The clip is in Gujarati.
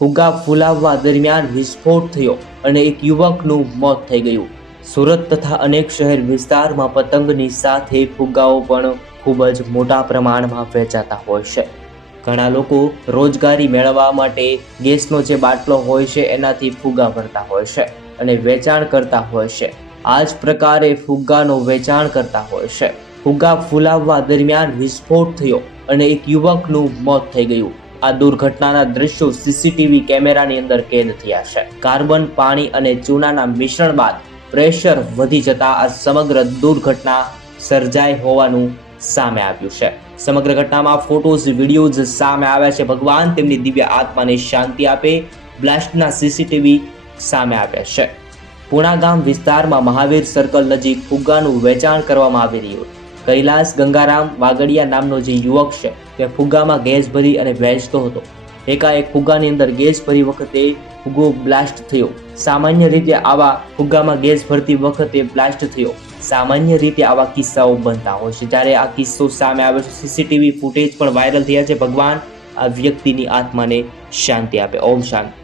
ફુગ્ગા ફૂલાવવા દરમિયાન વિસ્ફોટ થયો અને એક યુવકનું મોત થઈ ગયું। સુરત તથા અનેક શહેર વિસ્તારમાં પતંગની સાથે ફુગ્ગાઓ પણ ખૂબ જ મોટા પ્રમાણમાં વેચાતા હોય છે। ઘણા લોકો રોજગારી મેળવવા માટે ગેસનો જે બાટલો હોય છે એનાથી ફુગ્ગા ભરતા હોય છે અને વેચાણ કરતા હોય છે। આ જ પ્રકારે ફુગ્ગાનું વેચાણ કરતા હોય છે। ફુગ્ગા ફૂલાવવા દરમિયાન વિસ્ફોટ થયો અને એક યુવકનું મોત થઈ ગયું। આ દુર્ઘટનાના દ્રશ્યો સીસીટીવી કેમેરાની અંદર કેદ થયા છે। કાર્બન, પાણી અને ચૂનાના મિશ્રણ બાદ પ્રેશર વધી જતા આ સમગ્ર દુર્ઘટના સર્જાઈ હોવાનું સામે આવ્યું છે। સમગ્ર ઘટનામાં ફોટોઝ, વિડીયોઝ સામે આવ્યા છે। ભગવાન તેમની દિવ્ય આત્માને શાંતિ આપે। બ્લાસ્ટના સીસીટીવી સામે આવ્યા છે। પુણા ગામ વિસ્તારમાં મહાવીર સર્કલ નજીક ફુગ્ગાનું વેચાણ કરવામાં આવી રહ્યું। કૈલાસ ગંગારામ વાગડિયા નામનો જે યુવક છે તે ફુગ્ગામાં ગેસ ભરી અને વેચતો હતો। એકાએક ફુગ્ગાની અંદર ગેસ ભરી વખતે ફુગ્ગો બ્લાસ્ટ થયો। સામાન્ય રીતે આવા ફુગ્ગામાં ગેસ ભરતી વખતે બ્લાસ્ટ થયો। સામાન્ય રીતે આવા કિસ્સાઓ બનતા હોય છે। જ્યારે આ કિસ્સો સામે આવ્યો છે, સીસીટીવી ફૂટેજ પણ વાયરલ થયા છે। ભગવાન આ વ્યક્તિની આત્માને શાંતિ આપે। ઓમ શાંતિ।